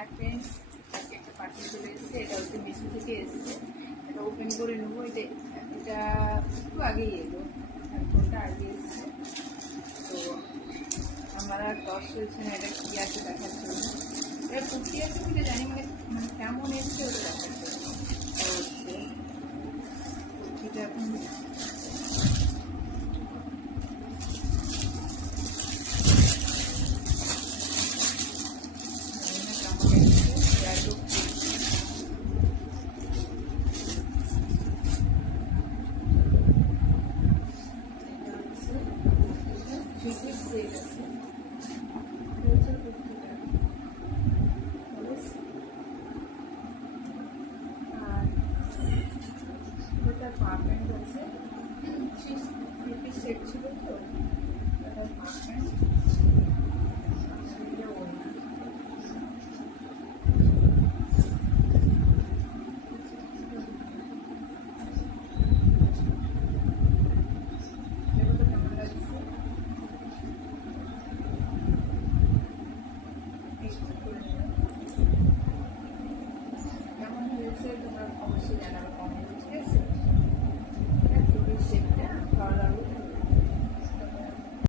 Hi friends, আজকে একটা parcel চলে এসেছে। এটা হচ্ছে মিশো থেকে এসেছে। এটা ওপেন করে নেবো। এটা একটু আগেই এলো, ফোনটা আগে এসছে। তো আমার আর টস চলছে না এটা কী আছে দেখার জন্য। এটা কুর্তি আছে বলে জানি, মানে মানে কেমন এসছে ওটা দেখার জন্য। তো হচ্ছে কুর্তিটা এখন পারফেক্ট আছে। থ্রি পিস সেট ছিল তো, এটা পারফেক্ট। কেমন হয়েছে তোমরা অবশ্যই জানাবে কমেন্টে, ঠিক আছে? এটা খুবই শেপটা ভালো লাগবে।